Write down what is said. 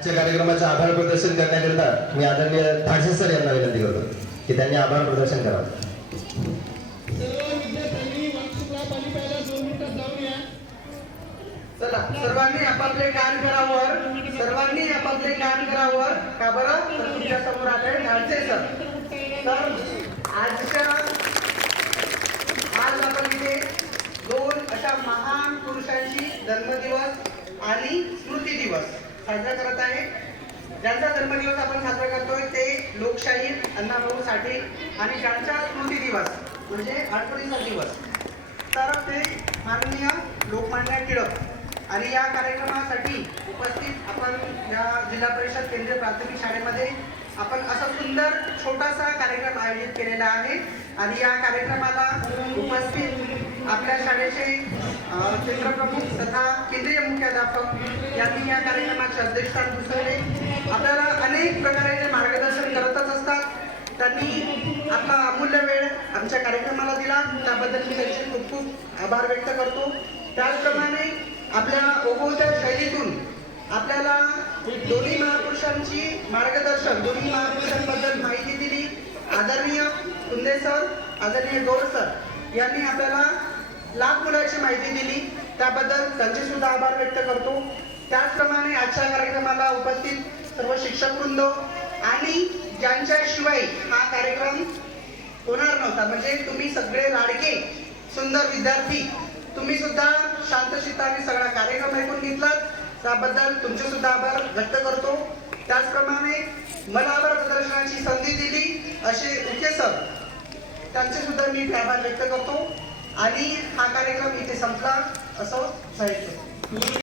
आजच्या कार्यक्रमाचं आभार प्रदर्शन करण्याकरिता मी आदरणीय धाडसे सर यांना विनंती करतो की त्यांनी आभार प्रदर्शन करावं. चला सर्वांनी आपापले कान करावर सर्वांनी आपापले कान करावर का बरं? तुमच्यासमोर आले धाडसे सर. तर आजच्या आज आपण इथे दोन अशा महान पुरुषांची जन्मदिवस आणि साजरा करत आहे. ज्यांचा जन्मदिवस आपण साजरा करतोय ते लोकशाही अण्णाभाऊ साठे आणि ज्यांचा स्मृती दिवस म्हणजे अडपणीचा दिवस. तर ते माननीय लोकमान्य टिळक आणि या कार्यक्रमासाठी उपस्थित आपण या जिल्हा परिषद केंद्रीय प्राथमिक शाळेमध्ये आपण असा सुंदर छोटासा कार्यक्रम आयोजित केलेला आहे. आणि या कार्यक्रमाला उपस्थित आपल्या शाळेचे अ, केंद्रप्रमुख तथा केंद्रीय मुख्याध्यापक यांनी या कार्यक्रमाचे अध्यक्षस्थान भूषवले आपल्याला अनेक प्रकारे ते मार्गदर्शन करतच असतात. त्यांनी आपला अमूल्य वेळ आमच्या कार्यक्रमाला दिला. त्याबद्दल मी त्यांचे खूप खूप आभार व्यक्त करतो. त्याचप्रमाणे आपल्या ओघवत्या शैलीतून आपल्याला दोन्ही महापुरुषांची मार्गदर्शन दोन्ही महापुरुषांबद्दल माहिती दिली. आदरणीय कुंदे सर आदरणीय गौर सर यांनी आपल्याला लाख मुलाची माहिती दिली. त्याबद्दल त्यांचे सुद्धा आभार व्यक्त करतो. त्याचप्रमाणे आजच्या कार्यक्रमाला उपस्थित सर्व शिक्षक वृंद आणि ज्यांच्याशिवाय हा कार्यक्रम होणार नव्हता म्हणजे तुम्ही सगळे लाडके सुंदर विद्यार्थी तुम्ही सुद्धा शांतचित्ताने सगळा कार्यक्रम ऐकून घेतलात. त्याबद्दल तुमचे सुद्धा आभार व्यक्त करतो. त्याचप्रमाणे मला आभार प्रदर्शनाची संधी दिली असे उके सर त्यांचे सुद्धा मी आभार व्यक्त करतो. आणि हा कार्यक्रम इथे संपला. असं सांगितलं